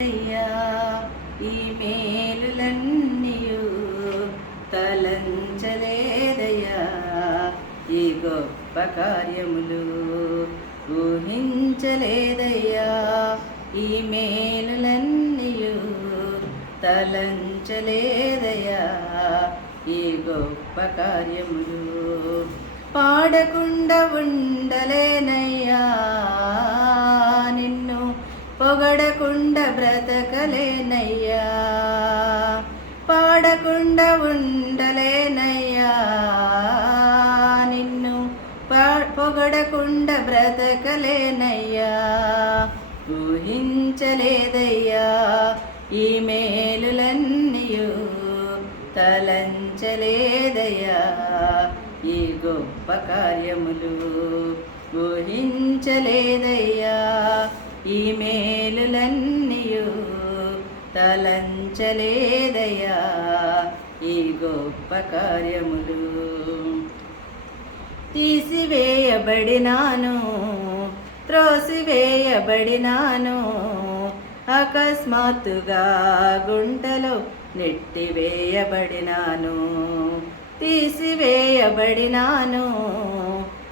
అయ్యా ఈ మేలులన్నీయు తలంచలేదయ్యా ఈ గొప్ప కార్యములు ఊహించలేదయ్యా ఈ మేలులన్నీయు తలంచలేదయ్యా ఈ గొప్ప కార్యములు పాడకుండా ఉండలేనయ్యా నిన్ను పాడకుండా బ్రతకలేనయ్యా. పాడకుండా ఉండలేనయ్యా. నిన్ను పొగడకుండా బ్రతకలేనయ్యా. ఊహించలేదయ్యా ఈ మేలులన్నీయు తలంచలేదయ్యా. ఈ గొప్ప కార్యములు ఊహించలేదయ్యా. ఈ మేలులన్నీయు తలంచలేదయా ఈ గొప్ప కార్యములు? తీసివేయబడినాను త్రోసివేయబడినాను అకస్మాత్తుగా గుంటలో నెట్టివేయబడినాను. తీసివేయబడినాను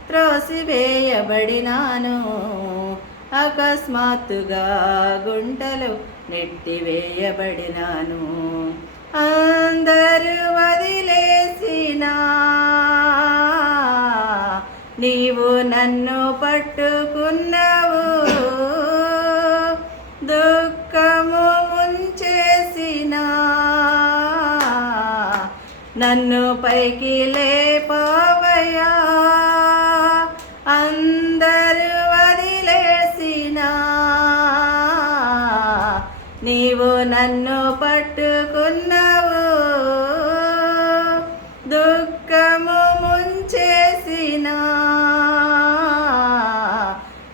త్రోసివేయబడినాను అకస్మాత్తుగా గుంటలు నెట్టివేయబడినాను. అందరూ వదిలేసినా నీవు నన్ను పట్టుకున్నావు. దుఃఖము ముంచేసిన నన్ను పైకి లేపవయ్యా. నీవు నన్ను పట్టుకున్నావు. దుఃఖము ముంచేసినా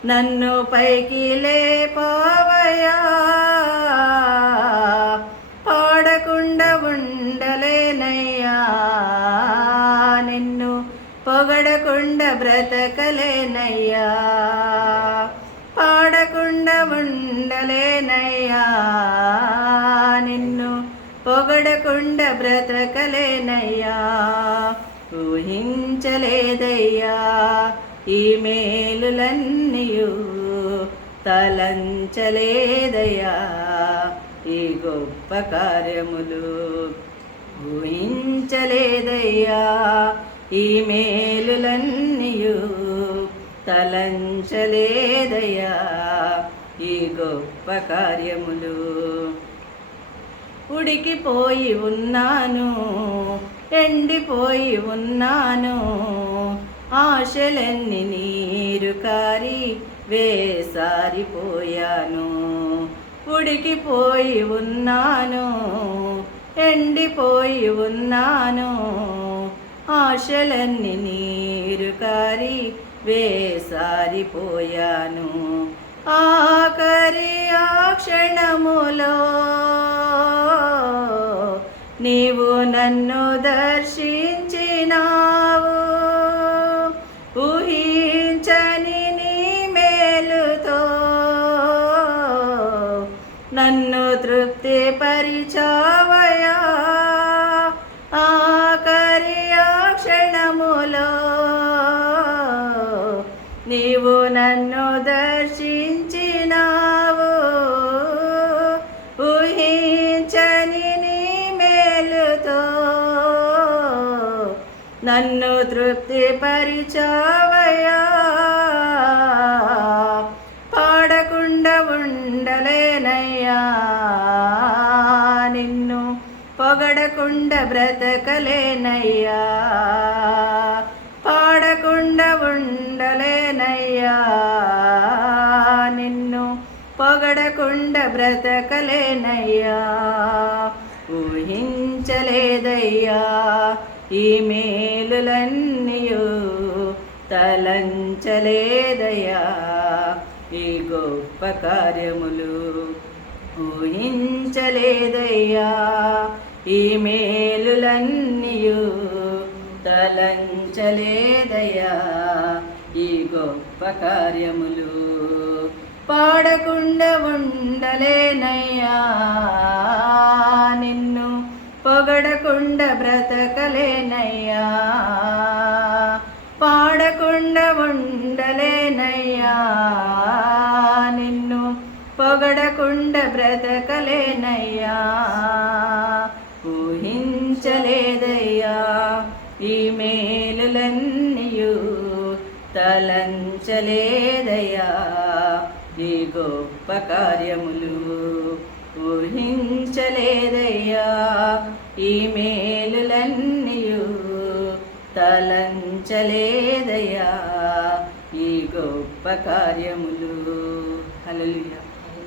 నన్ను పైకి లేపోవయా పాడకుండా ఉండలేనయ్యా. నిన్ను పొగడకుండా బ్రతకలేనయ్యా. బ్రతకలేనయ్యా. నిన్ను పొగడకుండా బ్రతకలేనయ్యా. ఊహించలేదయ్యా. ఈ మేలులన్నీయు తలంచలేదయ్యా. ఈ గొప్ప కార్యములు ఊహించలేదయ్యా. ఈ మేలులన్నీయు తలంచలేదయ్యా. ఈ గొప్ప కార్యములు. ఉడికిపోయి ఉన్నాను ఎండిపోయి ఉన్నాను. ఆశలన్నీ నీరు కారి వేసారిపోయాను. ఉడికిపోయి ఉన్నాను ఎండిపోయి ఉన్నాను. ఆశలన్నీ నీరు కారి వేసారిపోయాను. ఆఖరి ఆ క్షణములో నీవు నన్ను దర్శించినావు. ఊహించని నీ మేలుతో నన్ను తృప్తి నన్ను తృప్తి పరిచావయా పాడకుండా ఉండలేనయ్యా. నిన్ను పొగడకుండా బ్రతకలేనయ్యా. పాడకుండా ఉండలేనయ్యా. నిన్ను పొగడకుండా బ్రతకలేనయ్యా. ఊహించలేదయ్యా. ఈ మేలులన్నీయు తలంచలేదయా? ఈ గొప్ప కార్యములు ఊహించలేదయ్యా. ఈ మేలులన్నీయు తలంచలేదయ్యా. ఈ గొప్ప కార్యములు పాడకుండా ఉండలేనయ్యా. బ్రతకలేనయ్యా. ఊహించలేదయ్యా. ఈ మేలులన్నీయు తలంచలేదయ్యా. ఈ గొప్ప కార్యములు ఊహించలేదయ్యా. ఈ మేలులన్నీయు తలంచలేదయ్యా. ఈ గొప్ప కార్యములు. హలలుయా